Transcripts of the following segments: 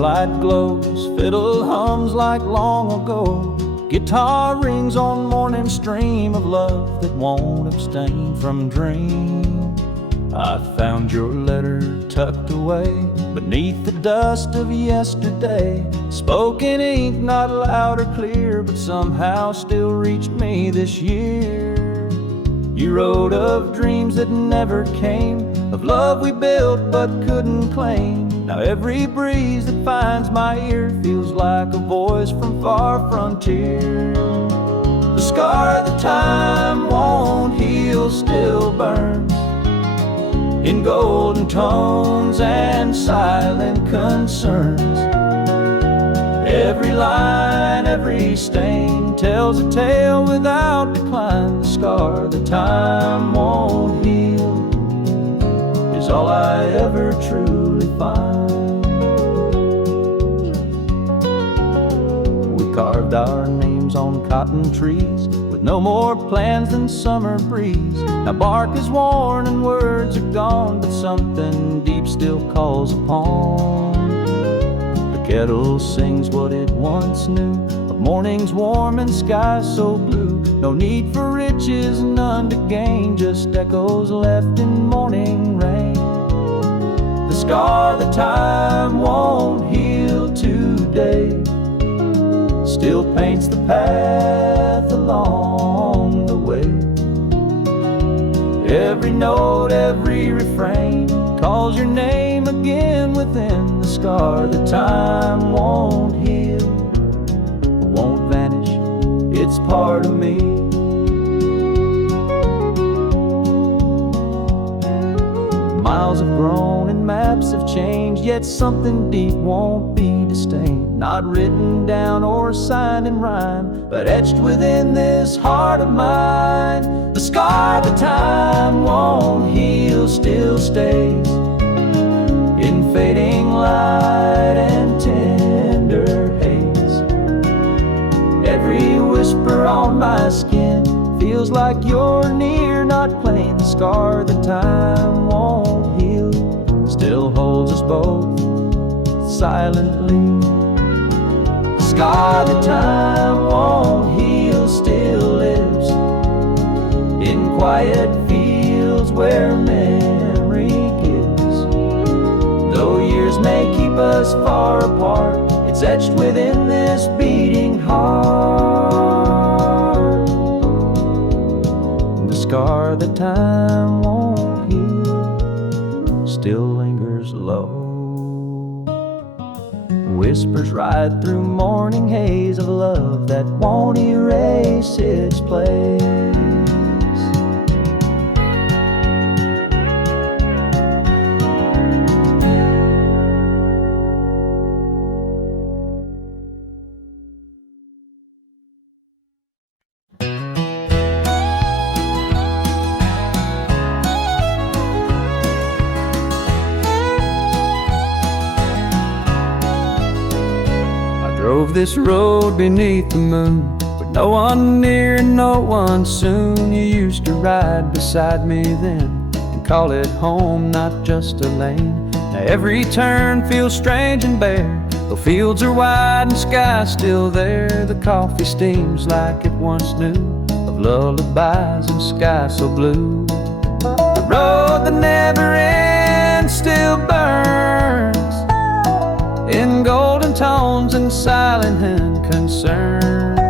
Firelight glows, fiddle hums like long ago. Guitar rings on morning stream of love that won't abstain from dream. I found your letter tucked away beneath the dust of yesterday. Spoken ink, not loud or clear, but somehow still reached me this year. You wrote of dreams that never came, of love we built but couldn't claim. Now every breeze that finds my ear feels like a voice from far frontier. The scar that time won't heal still burns in golden tones and silent concerns. Every line, every stain tells a tale without decline. The scar that time won't heal is all I ever truly find. We carved our names on cotton trees with no more plans than summer breeze. Now bark is worn and words are gone, but something deep still calls upon. The kettle sings what it once knew, of mornings warm and skies so blue. No need for riches, none to gain, just echoes left in morning rain. The scar that time won't heal today still paints the path along the way. Every note, every refrain calls your name again within. The scar that time won't heal, won't vanish, it's part of me. Miles have grown and maps have changed, yet something deep won't be disdained. Not written down or signed in rhyme, but etched within this heart of mine. The scar that time won't heal still stays in fading light and tender haze. Every whisper on my skin feels like you're near, not plain. The scar that time won't heal still holds us both silently. The scar that time won't heal still lives in quiet fields where memory gives. Though years may keep us far apart, it's etched within this beating heart. The scar that time won't heal still lingers low. Whispers ride through morning haze of love that won't erase its place. Drove this road beneath the moon, with no one near and no one soon. You used to ride beside me then and call it home, not just a lane. Now every turn feels strange and bare, though fields are wide and sky's still there. The coffee steams like it once knew of lullabies and sky so blue. The road that never ends still burns in golden tones and silent and concerns.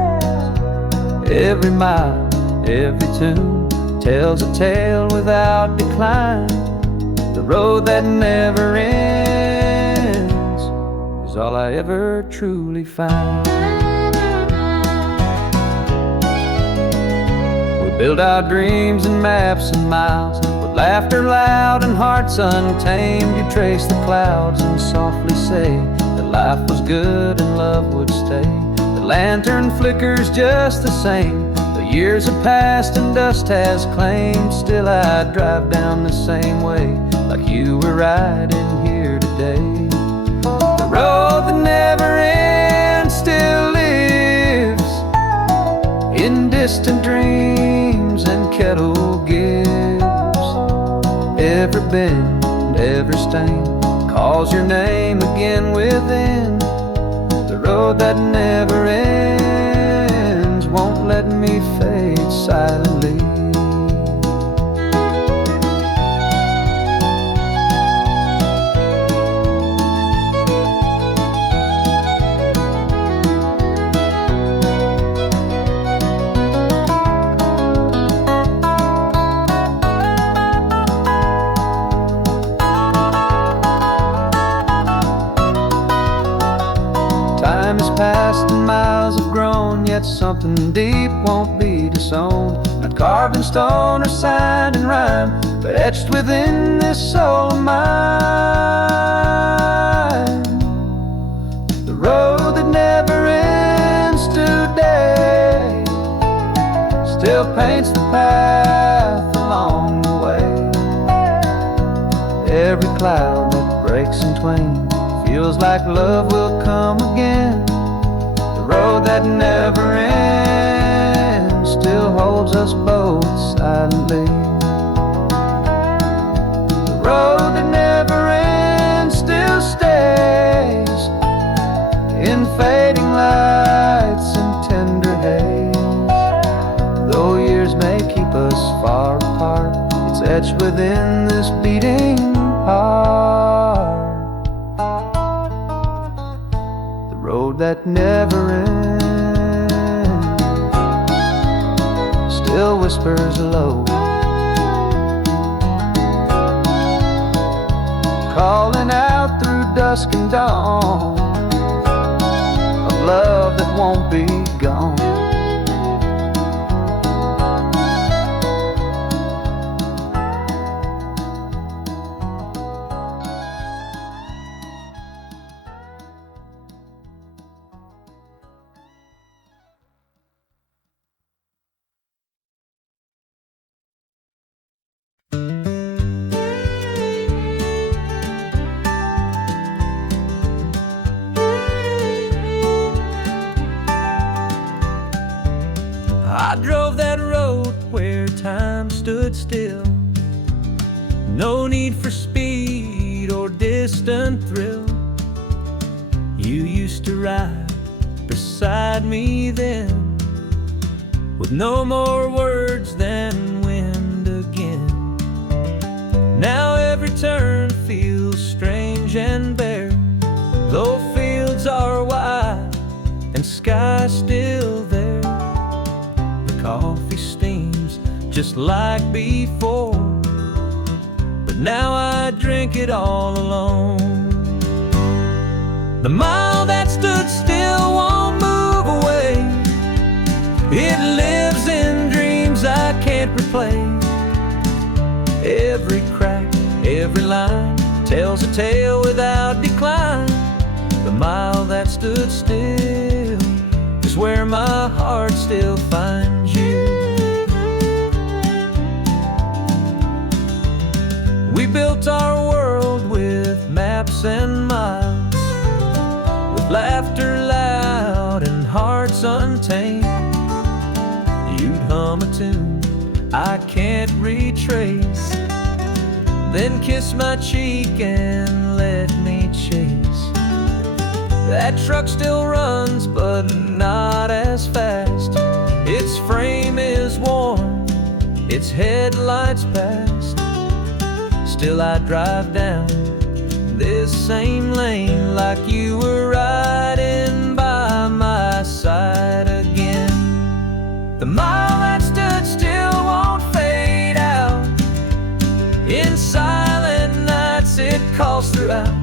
Every mile, every tune tells a tale without decline. The road that never ends is all I ever truly find. We build our dreams and maps and miles, with laughter loud and hearts untamed. You trace the clouds and softly say that life was good and love would stay. The lantern flickers just the same, the years have passed and dust has claimed. Still I drive down the same way, like you were riding here today. The road that never ends still lives in distant dreams and kettle gives. Every bend, every stain calls your name again within the road that never ends, won't let me fade silently. Time has passed and miles have grown, yet something deep won't be disowned. Not carved in stone or signed in rhyme, but etched within this soul of mine. The road that never ends today still paints the path along the way. Every cloud that breaks in twain feels like love will come again. The road that never ends still holds us both silently. The road that never ends still stays in fading lights and tender haze. Though years may keep us far apart, it's etched within this beating heart. Road that never ends still whispers low, calling out through dusk and dawn of love that won't be gone. I drove that road where time stood still. No need for speed or distant thrill. You used to ride beside me then, with no more words than wind again. Now every turn feels strange and bare, though fields are wide and sky still there. Coffee steams just like before, but now I drink it all alone. The mile that stood still won't move away. It lives in dreams I can't replace. Every crack, every line tells a tale without decline. The mile that stood still is where my heart still finds you. We built our world with maps and miles, with laughter loud and hearts untamed. You'd hum a tune I can't retrace, then kiss my cheek and let me chase. That truck still runs, but not as fast. Its frame is worn, its headlights past. Still I drive down this same lane like you were riding by my side again. The mile that stood still won't fade out. In silent nights it calls throughout.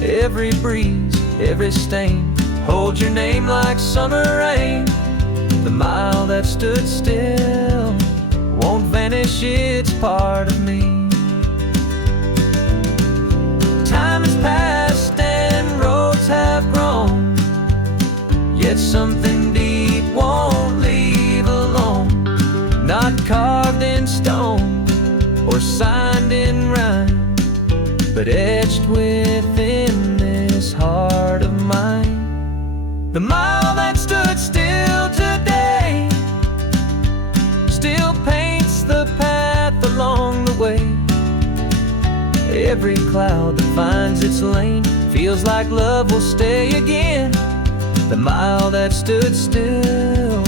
Every breeze, every stain holds your name like summer rain. The mile that stood still won't vanish, it's part of me. Time has passed and roads have grown, yet something deep won't leave alone. Not carved in stone or signed in rhyme, but etched within this heart of mine. The mile that stood still today still paints the path along the way. every cloud that finds its lane feels like love will stay again. The mile that stood still,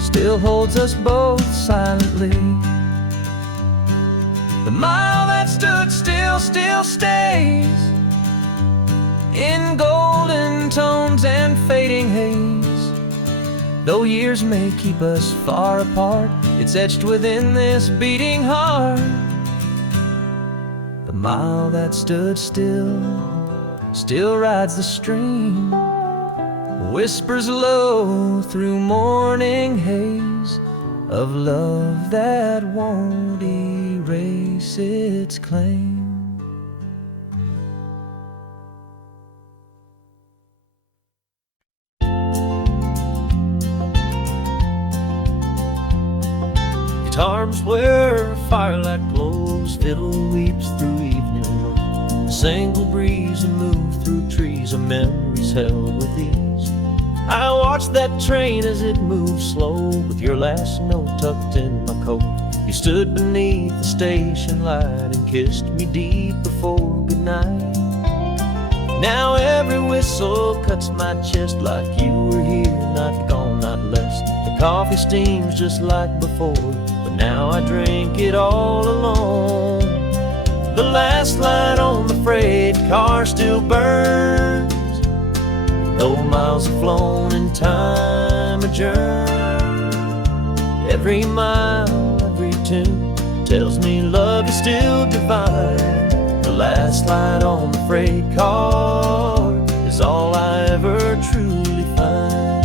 still holds us both silently. The mile that stood still, still stays in golden tones and fading haze. Though years may keep us far apart, it's etched within this beating heart. The mile that stood still, still rides the stream, whispers low through morning haze of love that won't erase its claim. Guitars where firelight glows, fiddle weeps through evening moon. A single breeze and move through trees, of memories held with ease. I watched that train as it moved slow, with your last note tucked in my coat. You stood beneath the station light and kissed me deep before goodnight. Now every whistle cuts my chest like you were here, not gone, not less. The coffee steams just like before, but now I drink it all alone. The last light on the freight car still burns, though miles have flown and time adjourned. Every mile, every tune tells me love is still divine. The last light on the freight car is all I ever truly find.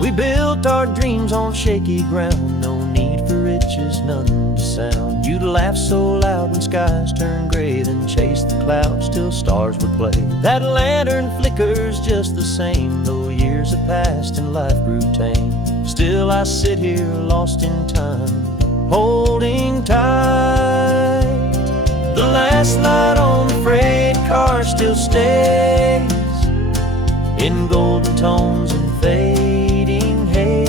We built our dreams on shaky ground, no need for riches, none to sound. You'd laugh so loud when skies turned gray, then chase the clouds till stars would play. That lantern flickers just the same, though years have passed and life grew tame. Still I sit here lost in time, holding tight. The last light on the freight car still stays in golden tones and fading haze.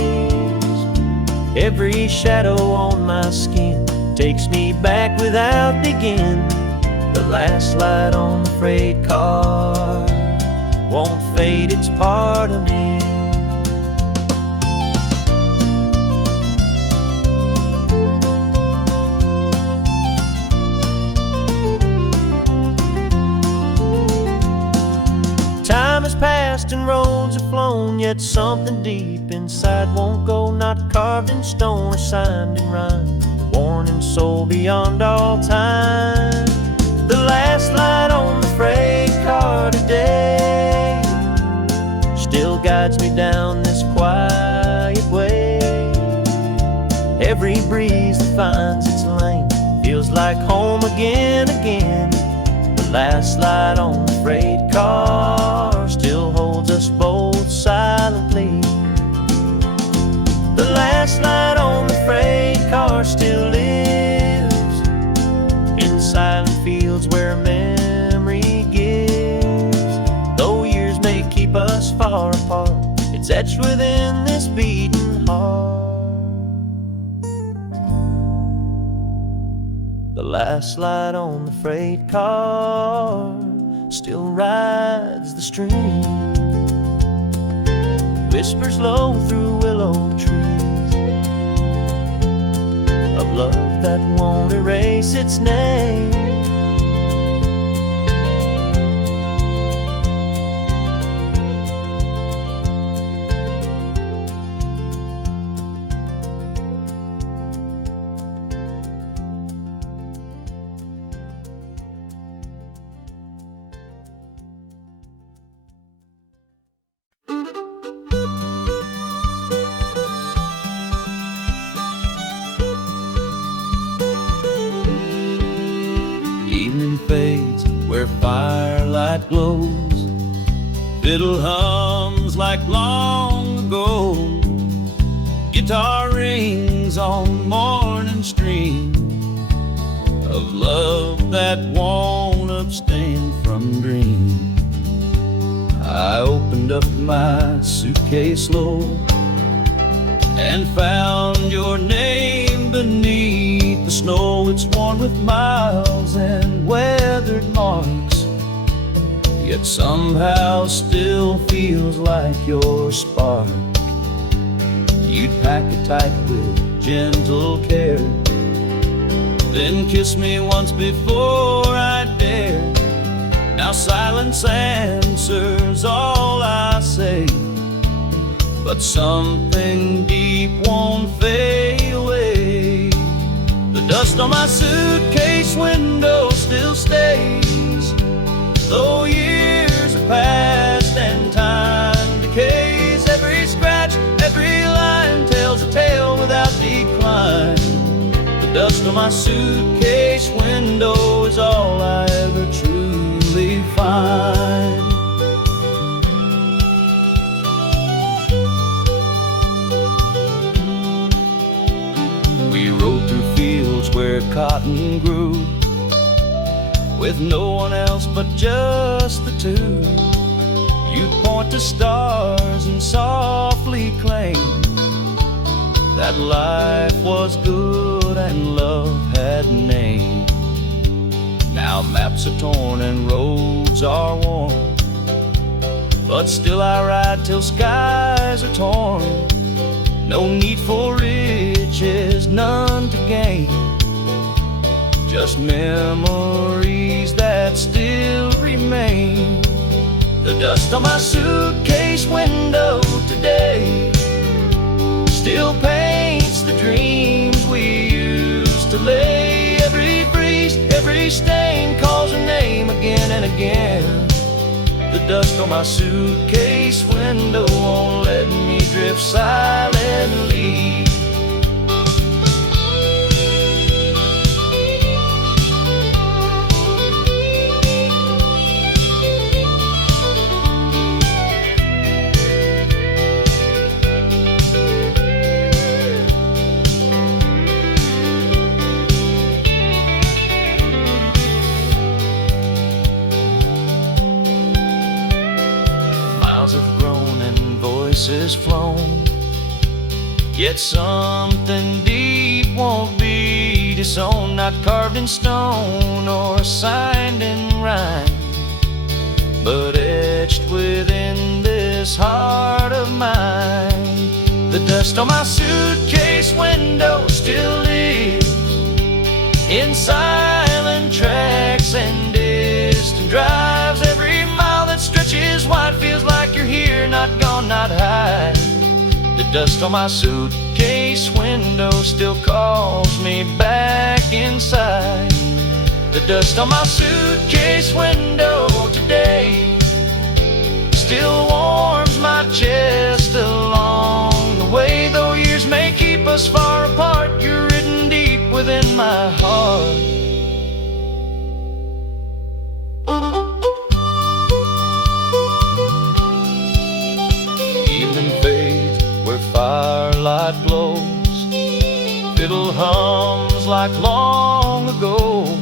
Every shadow on my skin takes me back without begin. The last light on the freight car won't fade, it's part of me. Time has passed and roads have flown, yet something deep inside won't go. Not carved in stone or signed in rhyme, the warning soul beyond all time. The last light on the freight car today still guides me down this quiet way. Every breeze that finds its lane feels like home again, again. The last light on the freight car still holds us both silently. The last light on the freight car still lives in silent fields where memory gives. Though years may keep us far apart, it's etched within this beating heart. The last light on the freight car still rides the stream, whispers low through willow trees of love that won't erase its name. Evening fades where firelight glows, fiddle hums like long ago, guitar rings on morning stream of love that won't abstain from dream. I opened up my suitcase low, and found your name beneath the snow. It's worn with miles and weathered marks, yet somehow still feels like your spark. You'd pack it tight with gentle care, then kiss me once before I dare. Now silence answers all I say, but something deep won't fade away. The dust on my suitcase window still stays, though years have passed and time decays. Every scratch, every line tells a tale without decline. The dust on my suitcase window is all I ever truly find. We rode through fields where cotton grew, with no one else but just the two. You'd point to stars and softly claim that life was good and love had a name. Now maps are torn and roads are worn, but still I ride till skies are torn. No need for riches, none to gain, just memories that still remain. The dust on my suitcase window today still paints the dreams we used to lay. Every breeze, every stain calls her name again and again. The dust on my suitcase window won't let me drift silently. Have grown and voices flown, yet something deep won't be disowned. Not carved in stone or signed in rhyme, but etched within this heart of mine. The dust on my suitcase window still lives in silent tracks and distant drives. Every mile that stretches wide feels like you're here, not gone, not high. The dust on my suitcase window still calls me back inside. The dust on my suitcase window today still warms my chest along the way. Though years may keep us far apart, you're written deep within my heart. Evening fades where firelight glows, fiddle hums like long ago.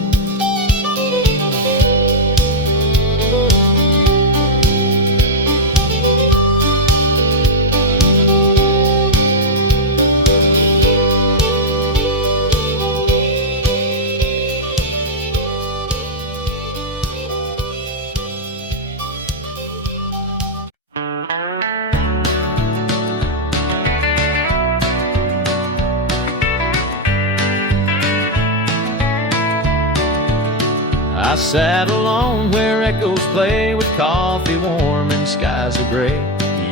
I sat alone where echoes play, with coffee warm and skies are gray.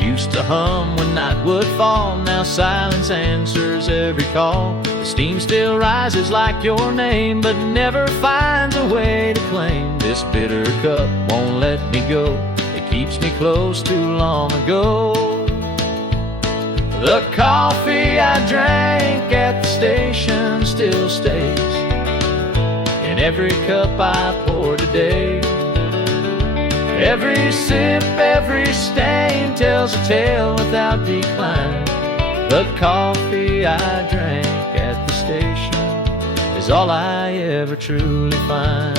You used to hum when night would fall, now silence answers every call. The steam still rises like your name, but never finds a way to claim. This bitter cup won't let me go, it keeps me close too long ago. The coffee I drank at the station still stays in every cup I pour today. Every sip, every stain tells a tale without decline. The coffee I drank at the station is all I ever truly find.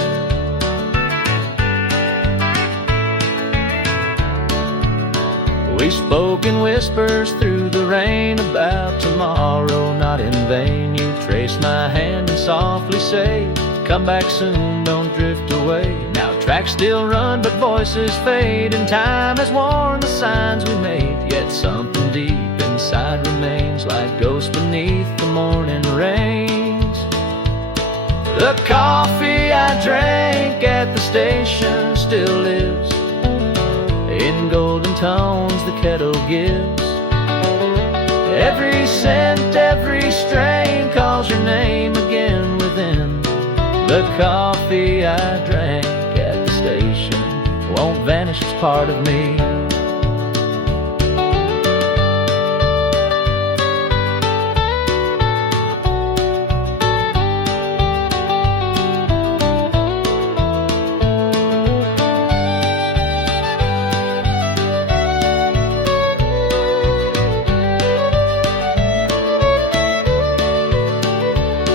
We spoke in whispers through the rain about tomorrow. Not in vain, you trace my hand and softly say, come back soon, don't drift away. Now tracks still run, but voices fade, and time has worn the signs we made. Yet something deep inside remains, like ghosts beneath the morning rains. The coffee I drank at the station still lives in golden tones the kettle gives. Every scent, every strain calls your name again within. The coffee I drank at the station won't vanish, it's part of me.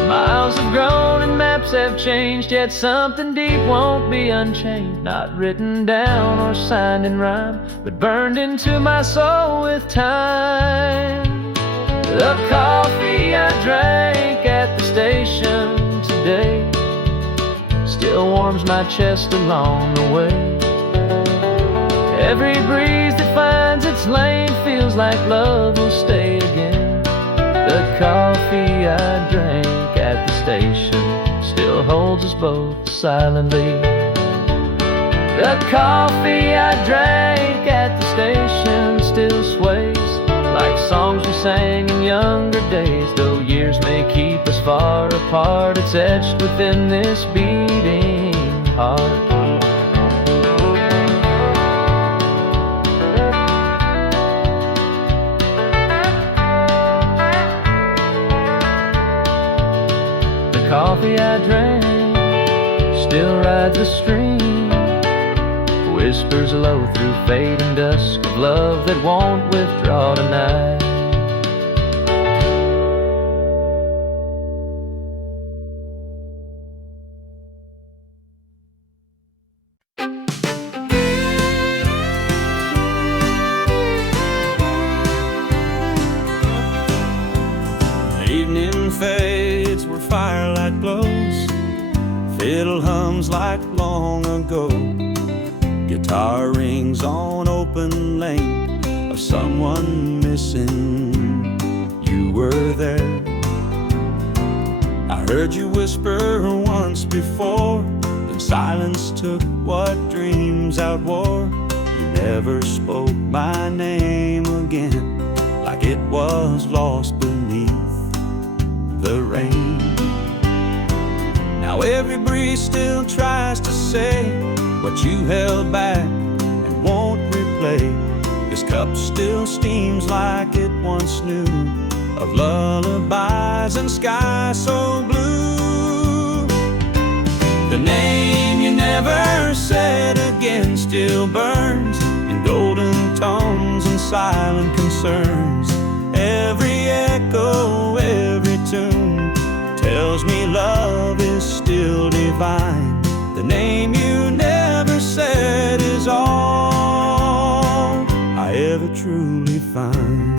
Miles have grown and maps have changed, yet something deep won't be unchanged. Not written down or signed in rhyme, but burned into my soul with time. The coffee I drank at the station today still warms my chest along the way. Every breeze that finds its lane feels like love will stay again. The coffee I drank at the station still holds us both silently. The coffee I drank at the station still sways like songs we sang in younger days. Though years may keep us far apart, it's etched within this beating heart. Coffee I drank still rides the stream, whispers low through fading dusk of love that won't withdraw tonight. The evening fades where firelight glows, fiddle hums like long ago, guitar rings on open lane of someone missing. You were there. I heard you whisper once before, then silence took what dreams outwore. You never spoke my name again, like it was lost beneath the rain. Now every breeze still tries to say what you held back and won't replay. This cup still steams like it once knew of lullabies and skies so blue. The name you never said again still burns in golden tones and silent concerns. Every echo, every tune tells me love is still divine. The name you never said is all I ever truly find.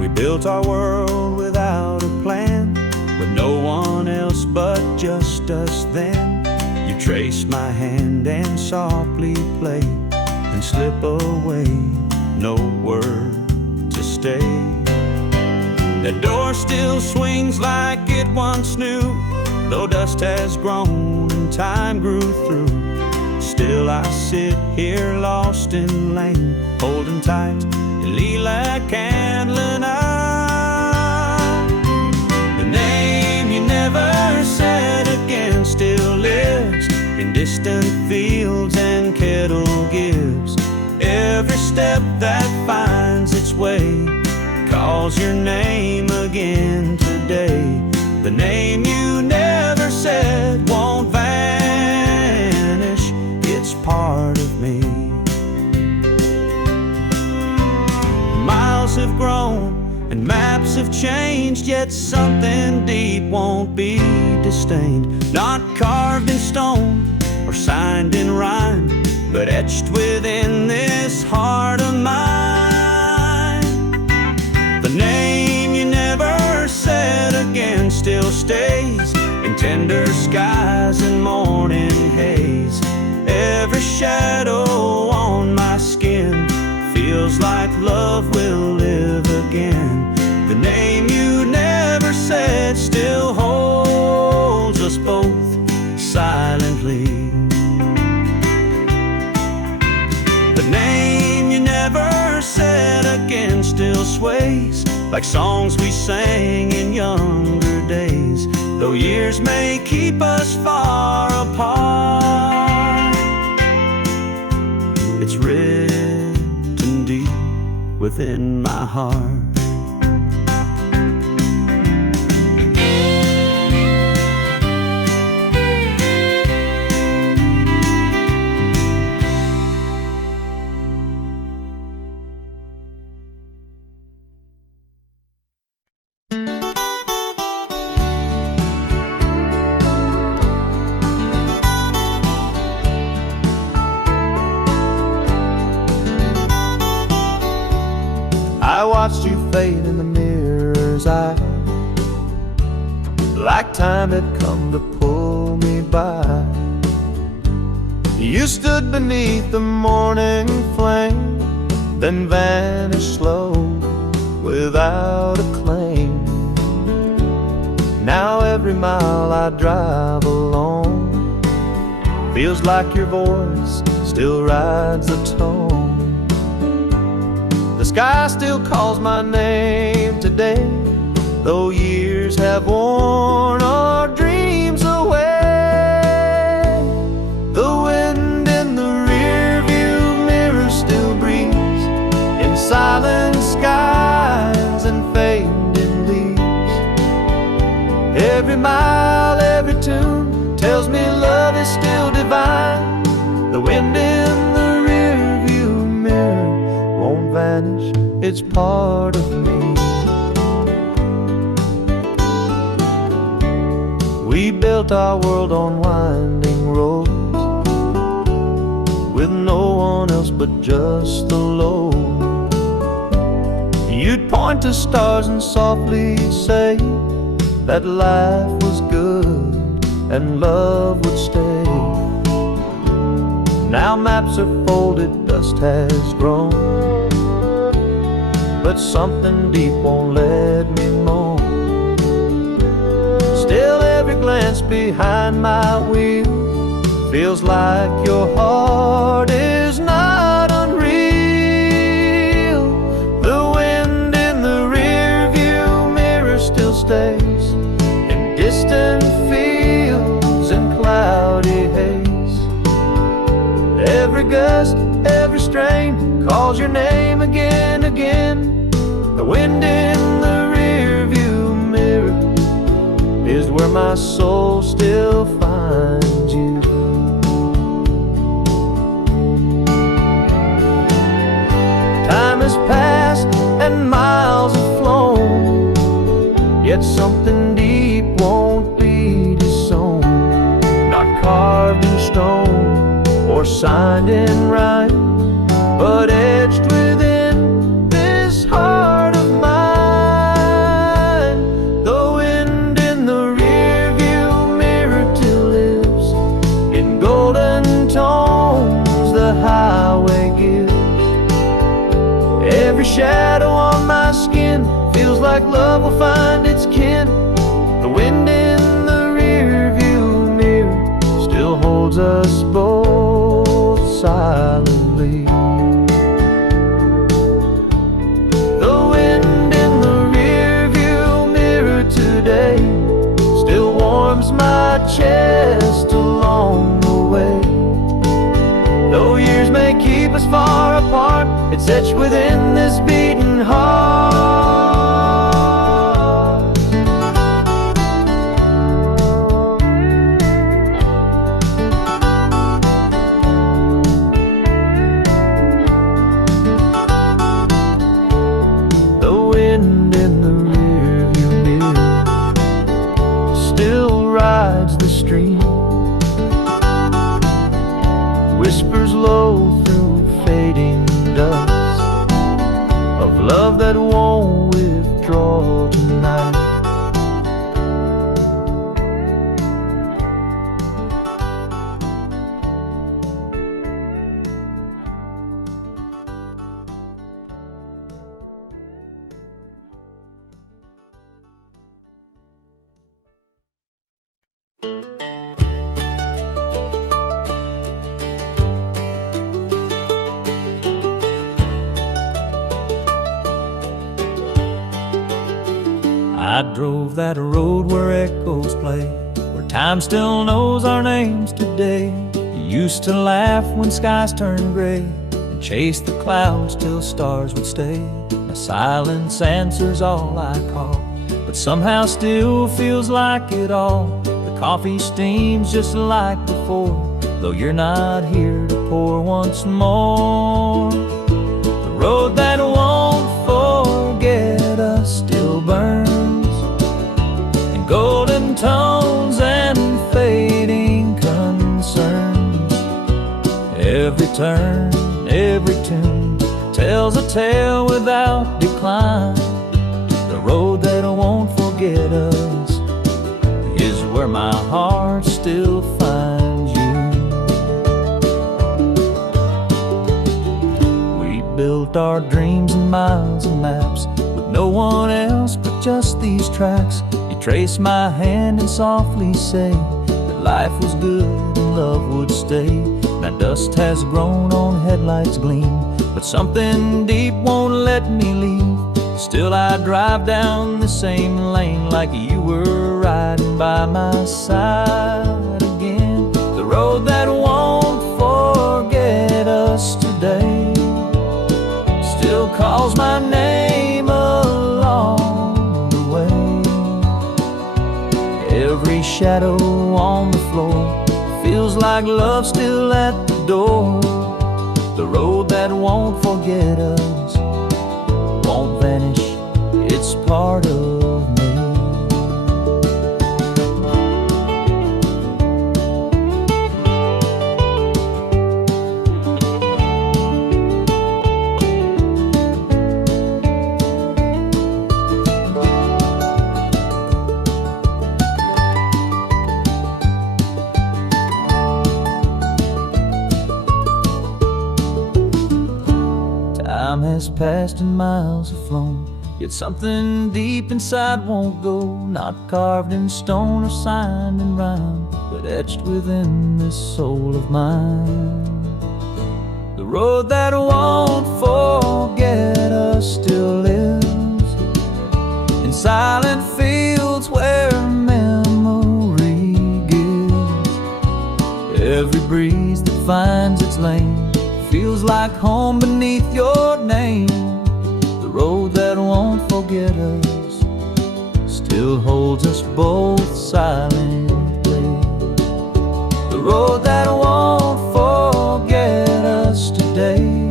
We built our world without a plan, with no one else but just us then. You traced my hand and softly played, then slip away, no word to stay. That door still swings like it once knew, though dust has grown and time grew through. Still I sit here lost in lane, holding tight your lilac candle and I. The name you never said again still lives in distant fields and kettle gives. Every step that finds its way calls your name again today. The name you never said won't vanish, it's part of me. Miles have grown and maps have changed, yet something deep won't be disdained. Not carved in stone or signed in rhyme, but etched within this heart of mine. skies and morning haze. Every shadow on my skin feels like love will live again. The name you never said still holds us both silently. The name you never said again still sways like songs we sang in younger days. Though years may keep us far apart, it's written deep within my heart. I watched you fade in the mirror's eye, like time had come to pull me by. You stood beneath the morning flame, then vanished slow without a claim. Now every mile I drive alone feels like your voice still rides the tone. The sky still calls my name today, though years have worn our dreams away. The wind in the rearview mirror still breathes in silent skies and fading leaves. Every mile, every tune tells me love is still divine. The wind in the rearview mirror won't vanish, it's part of me. We built our world on winding roads, with no one else but just the load. You'd point to stars and softly say that life was good and love would stay. Now maps are folded, dust has grown, but something deep won't let me moan. Still every glance behind my wheel feels like your heart is not unreal. The wind in the rearview mirror still stays in distant fields and cloudy haze. Every gust, every strain calls your name again, again. The wind in the rearview mirror is where my soul still finds you. Time has passed and miles have flown, yet something deep won't be disowned. Not carved in stone or signed in rhyme, but etched within this heart of mine. The wind in the rearview mirror still lives in golden tones the highway gives. Every shadow on my skin feels like love will find its kin. The wind in the rearview mirror still holds us both silently. The wind in the rearview mirror today still warms my chest along the way. Though years may keep us far apart, it's etched within this beating heart. The wind in the rearview mirror still rides the stream, whispers low through fading dust of love that won't withdraw tonight. I drove that road where echoes play, where time still knows our names today. You used to laugh when skies turned gray and chase the clouds till stars would stay. Now silence answers all I call, but somehow still feels like it all. The coffee steams just like before, though you're not here to pour once more. The road that won't forget us still burns, golden tones and fading concerns. Every turn, every tune tells a tale without decline. The road that won't forget us is where my heart still finds you. We built our dreams in miles of maps, with no one else but just these tracks. Trace my hand and softly say that life was good and love would stay. Now dust has grown on headlights gleam, but something deep won't let me leave. Still I drive down the same lane like you were riding by my side again. The road that won't forget us today still calls my name along the way. Every shadow on the floor feels like love still at the door. The road that won't forget us won't vanish, it's part of me. Time has passed and miles have flown, yet something deep inside won't go. Not carved in stone or signed in rhyme, but etched within this soul of mine. The road that won't forget us still lives in silent fields where memory gives. Every breeze that finds its lane feels like home beneath your name. The road that won't forget us still holds us both silently. The road that won't forget us today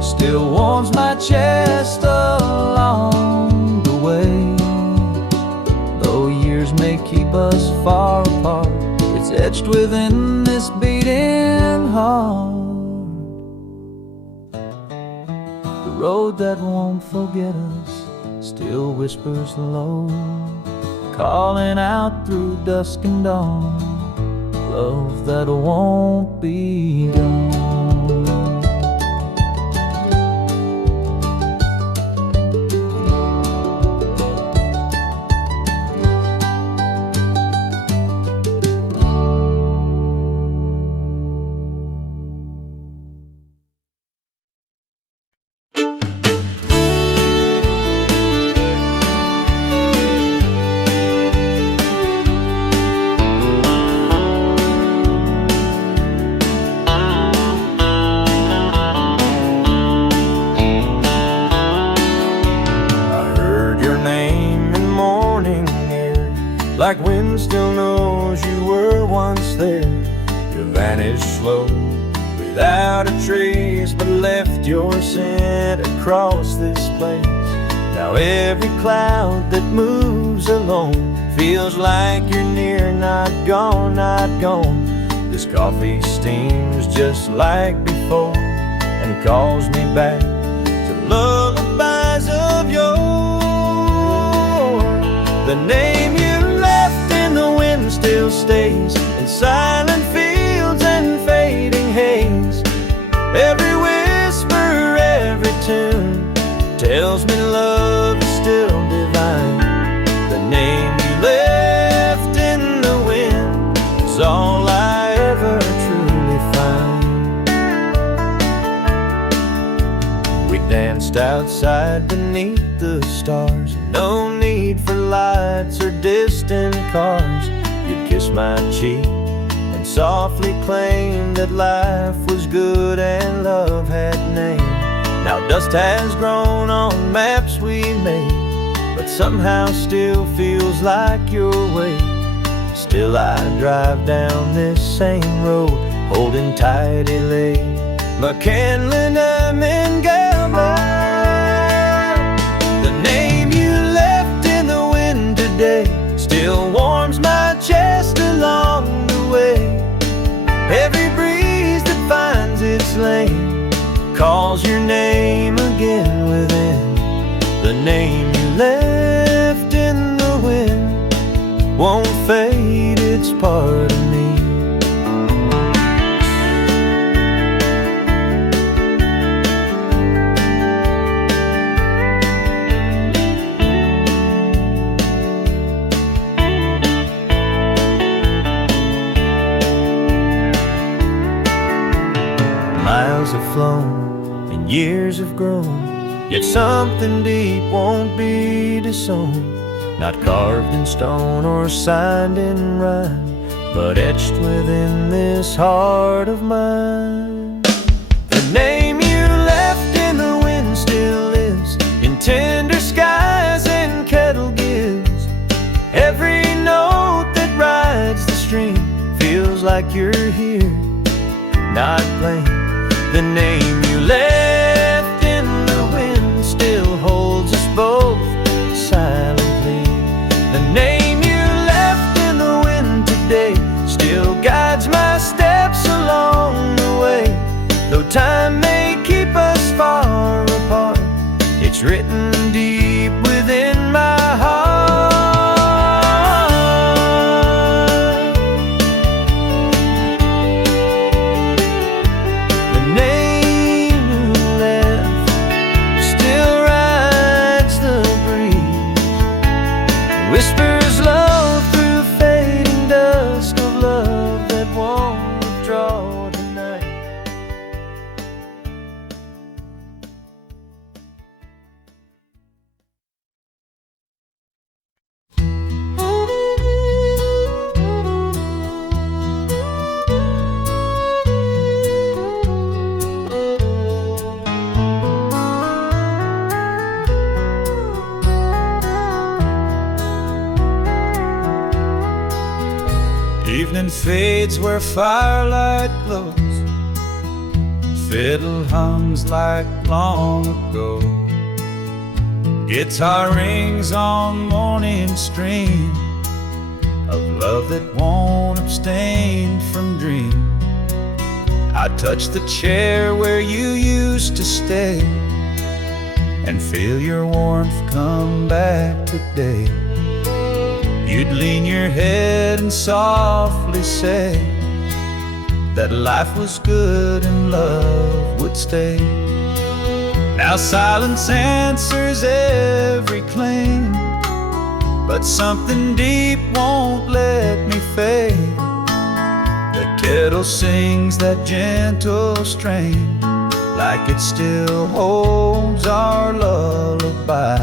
still warms my chest along the way. Though years may keep us far apart, it's etched within this beating heart. The road that won't forget us still whispers low, calling out through dusk and dawn, love that won't be gone. Like wind still knows you were once there. You vanished slow, without a trace, but left your scent across this place. Now every cloud that moves alone feels like you're near, not gone, not gone. This coffee steams just like before and calls me back to lullabies of yore. The name you left in the wind still stays in silent fields and fading haze. Every whisper, every tune tells me love is still divine. The name you left in the danced outside beneath the stars. No need for lights or distant cars. You'd kiss my cheek and softly claim that life was good and love had name. Now dust has grown on maps we made, but somehow still feels like your way. Still I drive down this same road, holding tightly McCanlin and Galvin. The name you left in the wind today still warms my chest along the way. Every breeze that finds its lane calls your name again within. The name you left in the wind won't fade, it's part of me. Miles have flown and years have grown, yet something deep won't be disowned. Not carved in stone or signed in rhyme, but etched within this heart of mine. The name you left in the wind still lives in tender skies and kettle gills. Every note that rides the stream feels like you're here, not plain. The name you left in the wind still holds us both silently. The name you left in the wind today still guides my steps along the way. Though time may keep us far apart, it's written deep within my heart. The name you left still rides the breeze, whispers love through fading dusk of love that won't withdraw tonight. Evening fades where firelight glows, fiddle hums like long ago. Guitar rings on morning stream of love that won't abstain from dream. I touch the chair where you used to stay and feel your warmth come back today. You'd lean your head and softly say that life was good and love would stay. Now silence answers every claim, but something deep won't let me fade. The kettle sings that gentle strain like it still holds our lullaby.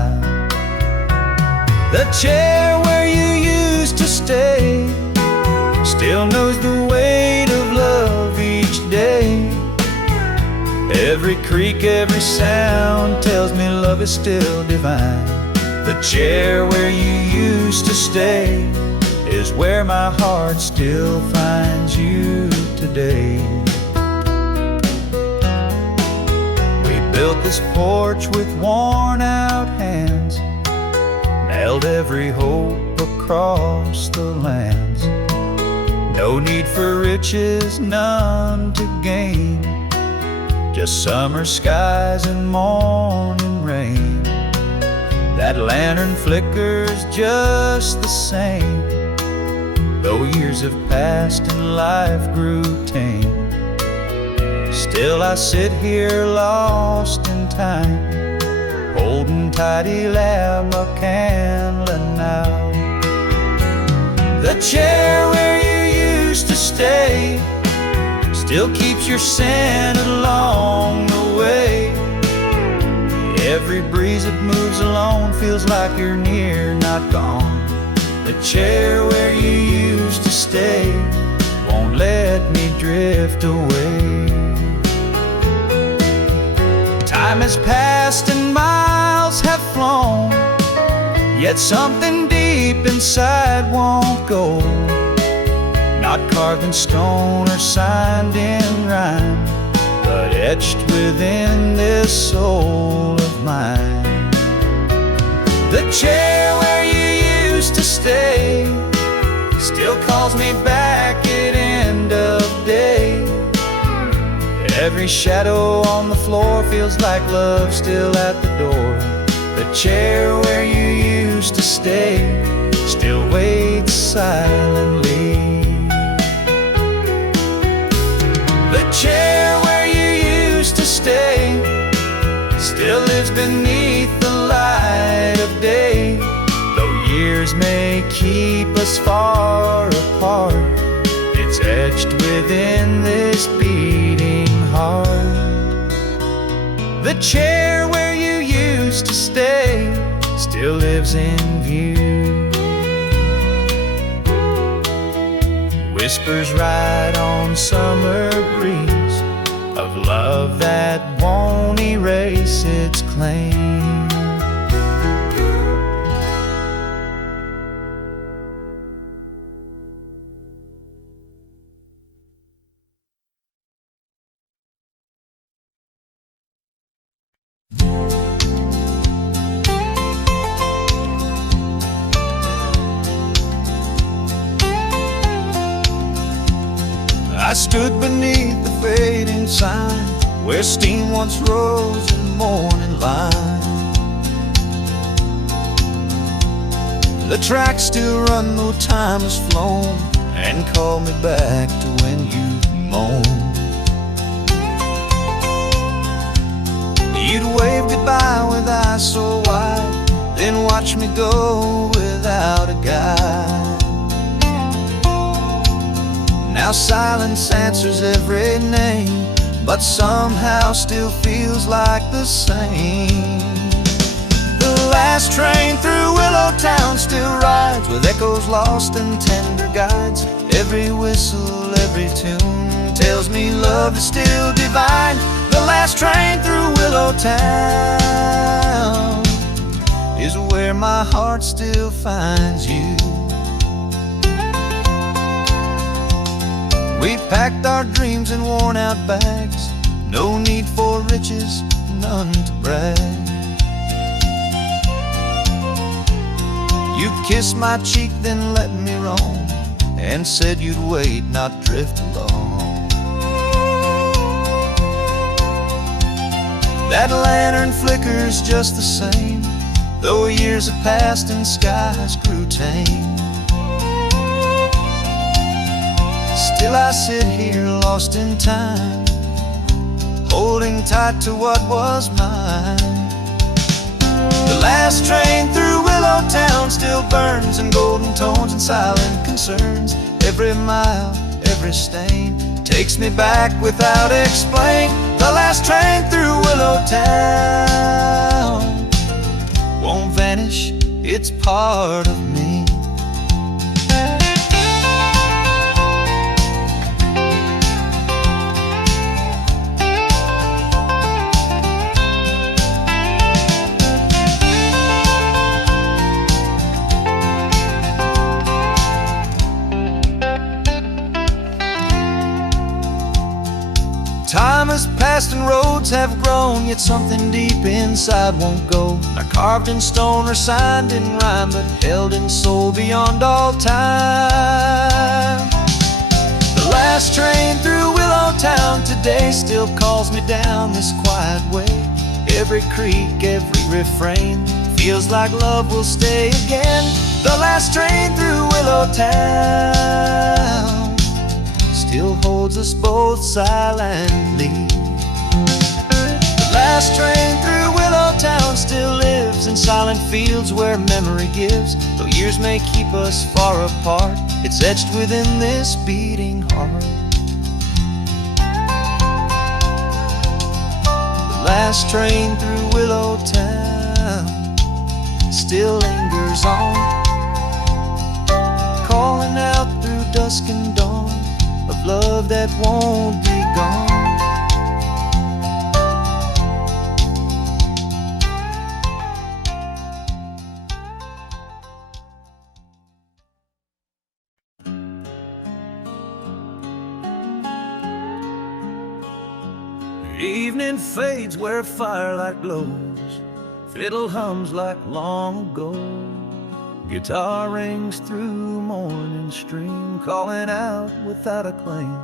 The chair where you used to stay still knows the weight of love each day. Every creak, every sound tells me love is still divine. The chair where you used to stay is where my heart still finds you today. We built this porch with worn out hands, nailed every hope across the lands. No need for riches, none to gain, just summer skies and morning rain. That lantern flickers just the same, though years have passed and life grew tame. Still I sit here lost in time, holding tidy McCanlin now. The chair where you used to stay still keeps your scent along the way. Every breeze that moves along feels like you're near, not gone. The chair where you used to stay won't let me drift away. Time has passed and miles have flown, yet something deep inside won't go. Not carved in stone or signed in rhyme, but etched within this soul of mine. The chair where you used to stay still calls me back at end of day. Every shadow on the floor feels like love still at the door. The chair where you used to stay still waits silently. The chair where you used to stay still lives beneath the light of day. Though years may keep us far apart, it's etched within this beating heart. The chair where you used to stay still lives in view. Whispers right on summer breeze of love that won't erase its claim. I stood beneath the fading sign where steam once rose in morning light. The tracks still run though time has flown, and call me back to when you moaned. You'd wave goodbye with eyes so wide, then watch me go without a guide. Now silence answers every name, but somehow still feels like the same. The last train through Willowtown still rides, with echoes lost and tender guides. Every whistle, every tune tells me love is still divine. The last train through Willowtown is where my heart still finds you. We packed our dreams in worn-out bags, no need for riches, none to brag. You kissed my cheek, then let me roam, and said you'd wait, not drift alone. That lantern flickers just the same, though years have passed and skies grew tame. Still I sit here lost in time, holding tight to what was mine. The last train through Willowtown still burns in golden tones and silent concerns. Every mile, every stain takes me back without explain. The last train through Willowtown won't vanish, it's part of me. Time has passed and roads have grown, yet something deep inside won't go. Not carved in stone or signed in rhyme, but held in soul beyond all time. The last train through Willowtown today still calls me down this quiet way. Every creak, every refrain feels like love will stay again. The last train through Willowtown still holds us both silently. The last train through Willowtown still lives in silent fields where memory gives. Though years may keep us far apart, it's etched within this beating heart. The last train through Willowtown still lingers on, calling out through dusk and dawn of love that won't be gone. Evening fades where firelight glows, fiddle hums like long ago, guitar rings through morning stream, calling out without a claim.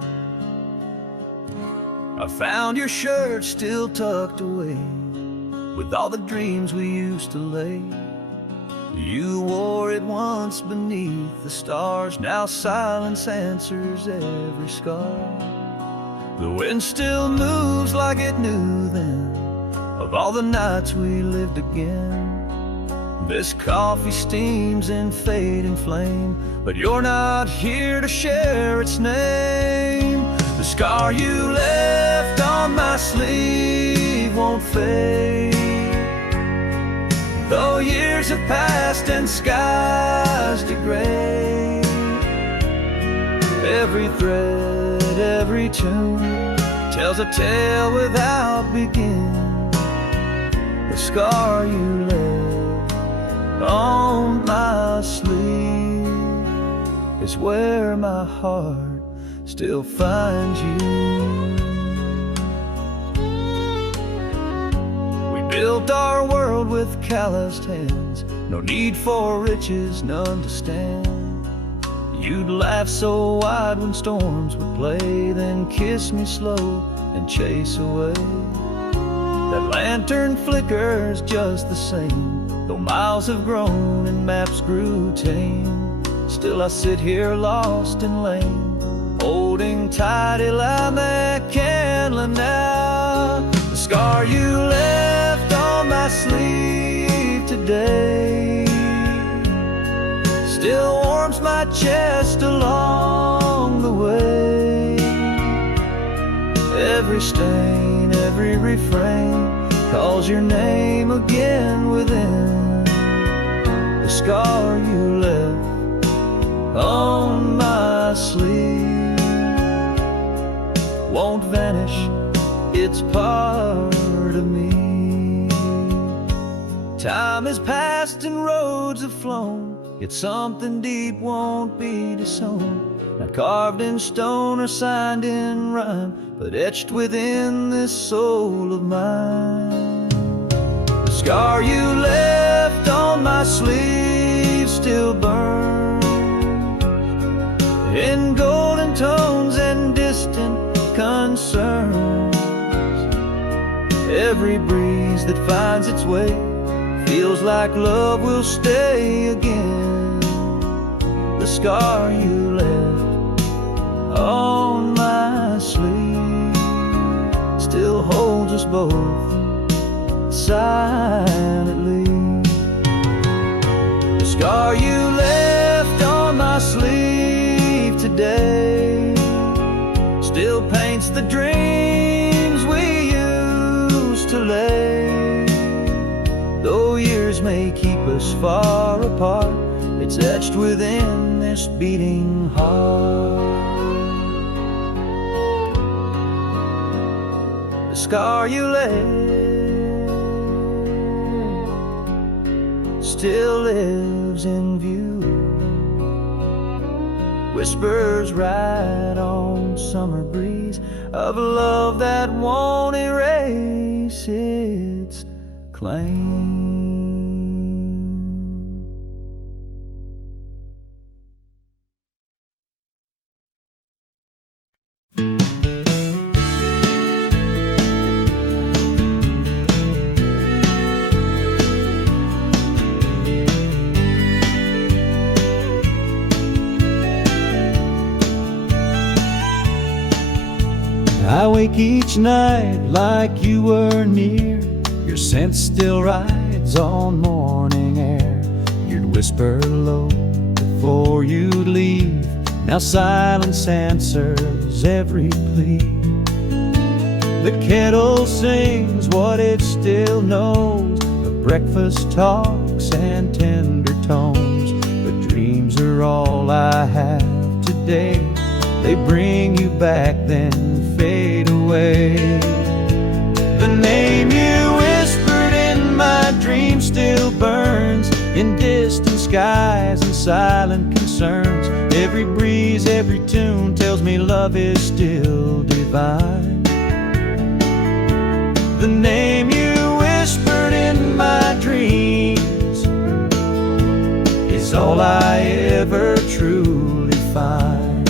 I found your shirt still tucked away, with all the dreams we used to lay. You wore it once beneath the stars, now silence answers every scar. The wind still moves like it knew then, of all the nights we lived again. This coffee steams in fading flame, but you're not here to share its name. The scar you left on my sleeve won't fade, though years have passed and skies degrade. Every thread, every tune tells a tale without begin. The scar you left on my sleeve is where my heart still finds you. We built our world with calloused hands, no need for riches, none to stand. You'd laugh so wide when storms would play, then kiss me slow and chase away. That lantern flickers just the same, though miles have grown and maps grew tame. Still I sit here lost in lane, holding tight a line that can't let now. The scar you left on my sleeve today still warms my chest along the way. Every stain, every refrain calls your name again within. The scar you left on my sleeve won't vanish, it's part of me. Time has passed and roads have flown, yet something deep won't be disowned. Not carved in stone or signed in rhyme, but etched within this soul of mine. The scar you left on my sleeve still burns in golden tones and distant concerns. Every breeze that finds its way feels like love will stay again. The scar you left on my sleeve still holds us both silently. The scar you left on my sleeve today still paints the dreams we used to lay. Though years may keep us far apart, it's etched within this beating heart. The scar you left still lives in view, whispers right on summer breeze of a love that won't erase its claim. I wake each night like you were near. Your scent still rides on morning air. You'd whisper low before you'd leave. Now silence answers every plea. The kettle sings what it still knows. The breakfast talk looks and tender tones. But dreams are all I have today. They bring you back, then fade away. The name you whispered in my dream still burns in distant skies and silent concerns. Every breeze, every tune tells me love is still divine. The name you whispered in my dreams is all I ever truly find.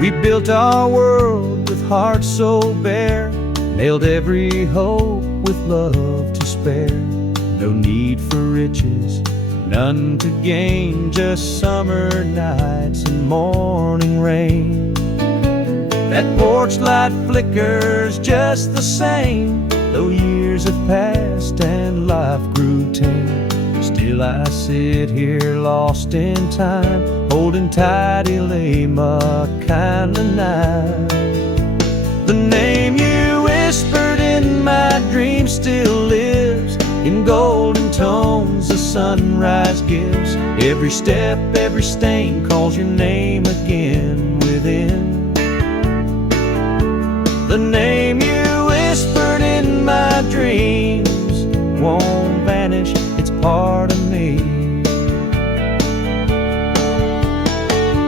We built our world with hearts so bare, nailed every hope with love to spare. No need for riches, none to gain, just summer nights and morning rain. That porch light flickers just the same, though years have passed and life grew tame. Still I sit here lost in time, holding tight Elema kind of night. The name you whispered in my dream still lives in golden tones the sunrise gives. Every step, every stain calls your name again within. The name you whispered in my dreams won't vanish, it's part of me.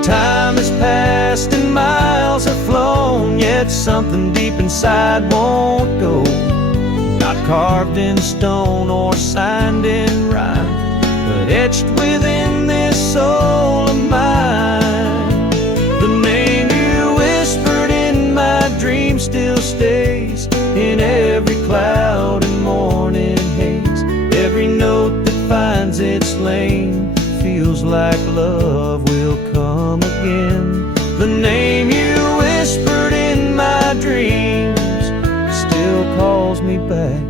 Time has passed and miles have flown, yet something deep inside won't go. Not carved in stone or signed in rhyme, but etched within this soul of mine. The name you whispered in my dream still stays in every cloud and morning haze. Every note that finds its lane feels like love will come again. The name you whispered in my dreams still calls me back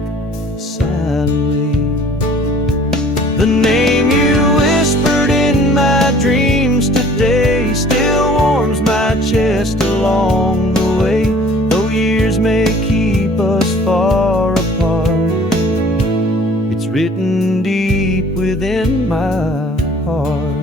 silently. The name you whispered in my dreams today still warms my chest along the way. Though years may keep us far apart, it's written deep within my heart.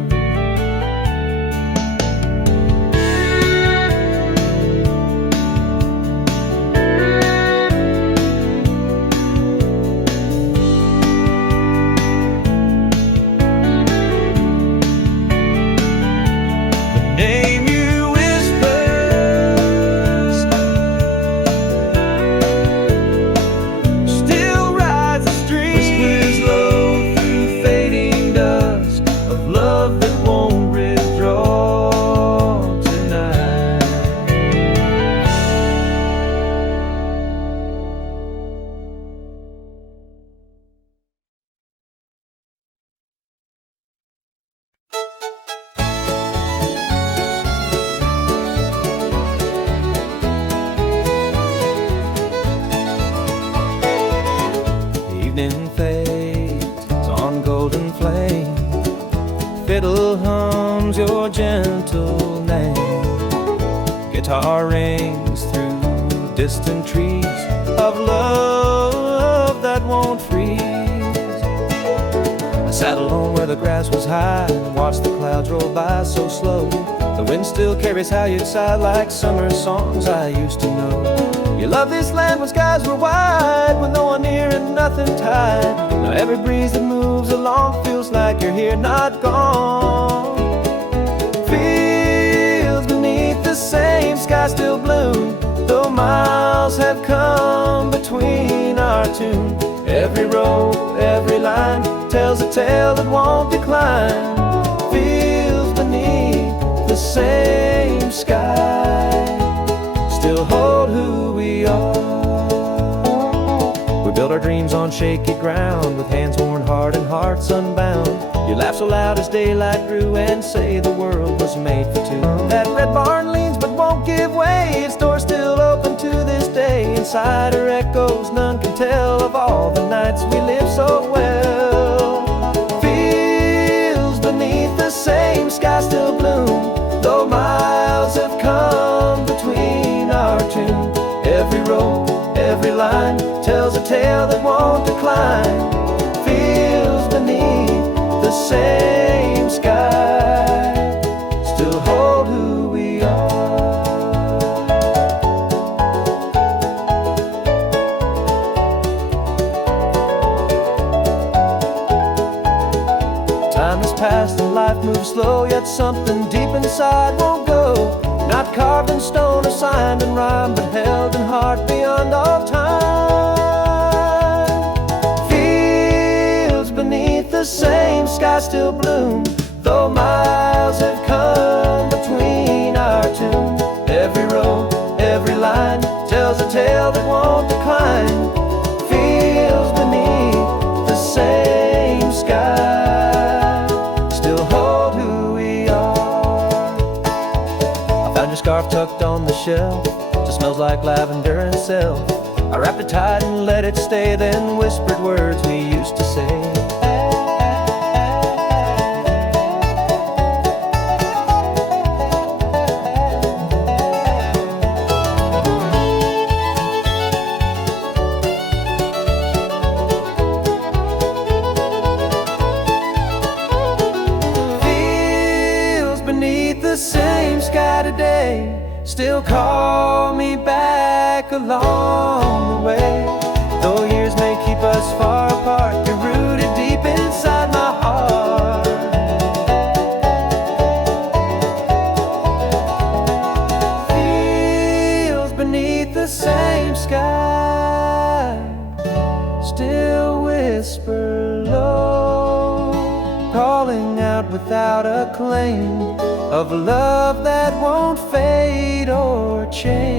Evening fades on golden flame, fiddle hums your gentle name. Guitar rings through distant trees of love that won't freeze. I sat alone where the grass was high and watched the clouds roll by so slow. The wind still carries how you'd sigh like summer songs I used to know. You love this land when skies were wide, with no one near and nothing tied. Now every breeze that moves along feels like you're here, not gone. Fields beneath the same sky still bloom, though miles have come between our tune. Every row, every line tells a tale that won't decline. Fields beneath the same sky still hold who we are. We built our dreams on shaky ground, with hands worn hard and hearts unbound. You laugh so loud as daylight grew and say the world was made for two. That red barn leans but won't give way, its door's still open to this day. Inside her echoes none can tell of all the nights we lived so well. Fields beneath the same sky still bloom, though miles have come between our tune. Every row, every line tells a tale that won't decline. Feels beneath the same sky, still hold who we are. Time has passed and life moves slow, yet something deep inside won't go. Not carved in stone or signed in rhyme, but held in heart beyond all time. Fields beneath the same sky still bloom, though miles have come between our tomb. Every row, every line tells a tale that won't decline. Fields beneath the same sky, still hold who we are. I found your scarf tucked on the shelf, just smells like lavender and self. I wrapped it tight and let it stay, then whispered words we used to say. Beneath the same sky today, still call me back along the way. Though years may keep us far apart, you're rooted deep inside my heart. Feels beneath the same sky, still whisper low, calling out without a claim of a love that won't fade or change.